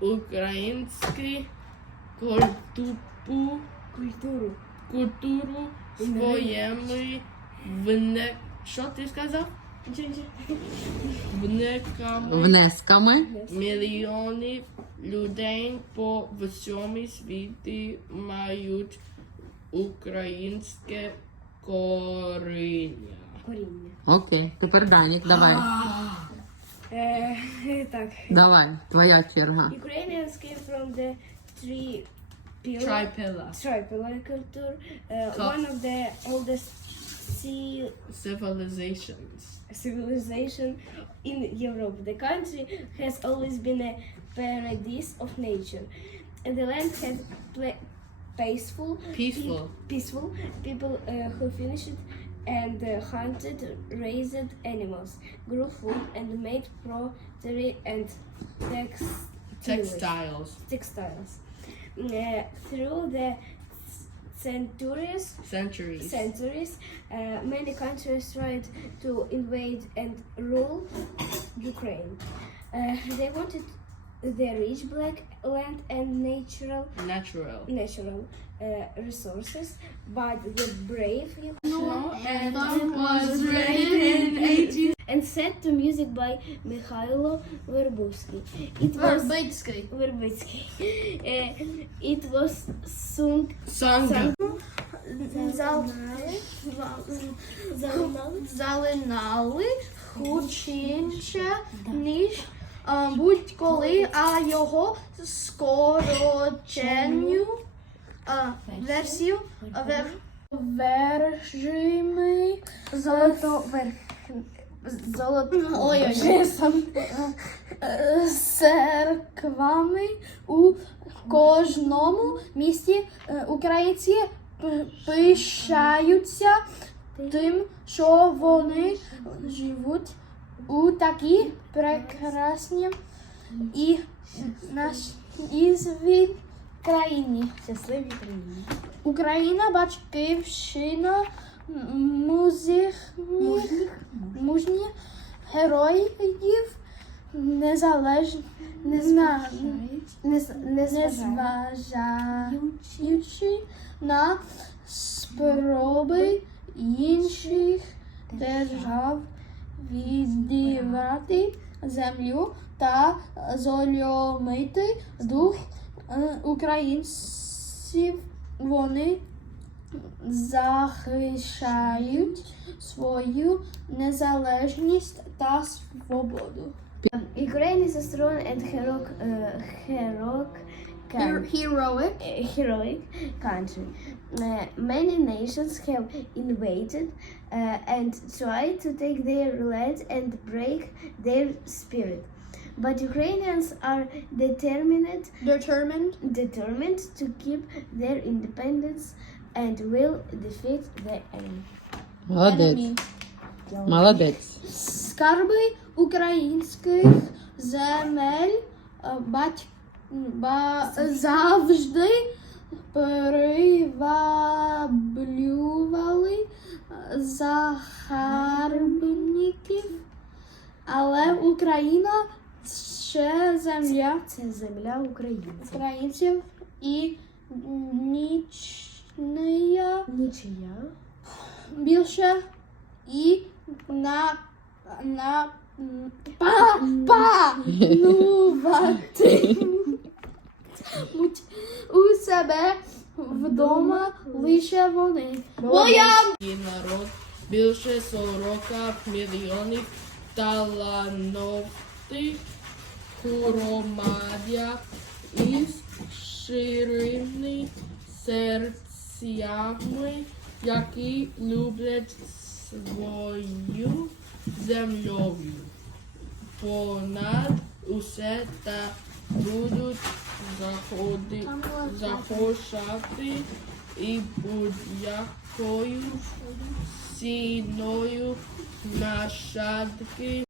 українські культуру, Культуру. культуру своїми вне... Що ти сказав? Вниками Внесками. мільйонів людей по всьому світі мають українське коріння. Коріння. Окей. Тепер Данік, давай. Е, так. Давай, твоя черга. Ukrainians came from the three pillar, Tripilla. tripillar culture, uh, Cup. one of the oldest sea Civilizations. civilization in Europe. The country has always been a paradise of nature, and the land had pla- peaceful, Peaceful. peaceful people uh, who fished and uh, hunted, raised animals, grew food, and made pottery and textiles. Textiles. textiles. Uh, through the centuries, Centuries. centuries, uh, many countries tried to invade and rule Ukraine. Uh, they wanted the rich black land and natural Natural. natural uh, resources, but the brave and was written in and set to music by Mikhailo Verbovsky. It was Вербицький. Verbitsky. Uh, it was sung Song. Зал... Залинали хучинше, ніж а, будь-коли, а його скороченню версію вер... вержими золото вер... золото ой, ой, ой. церквами у кожному місті е, українці пишаються тим, що вони живуть у такій прекрасній і назві країні. Щасливі країни. Україна батьківщина м- музичних мужні героїв незалежно незна, нез- незважаючи на спроби інших держав віддавати землю та зольомити дух е, українців. Вони захищають свою незалежність та свободу. Ukraine is a strong and heroic, uh, heroic, coun- Heroic. uh, heroic country. Uh, many nations have invaded uh, and tried to take their land and break their spirit. But Ukrainians are determined, Determined. determined to keep their independence and will defeat the enemy. Молодець. Молодець. Скарби українських земель е, бать, Ба, завжди приваблювали загарбників, але Україна ще земля. Це земля українців. українців і нічния Нічия. більше і на на па, панувати вони. І народ більше 40 мільйонів талановитих громадян із ширими серцями, які люблять свою землю. Понад усе та будуть заходи, захочати і будь-якою ціною нащадки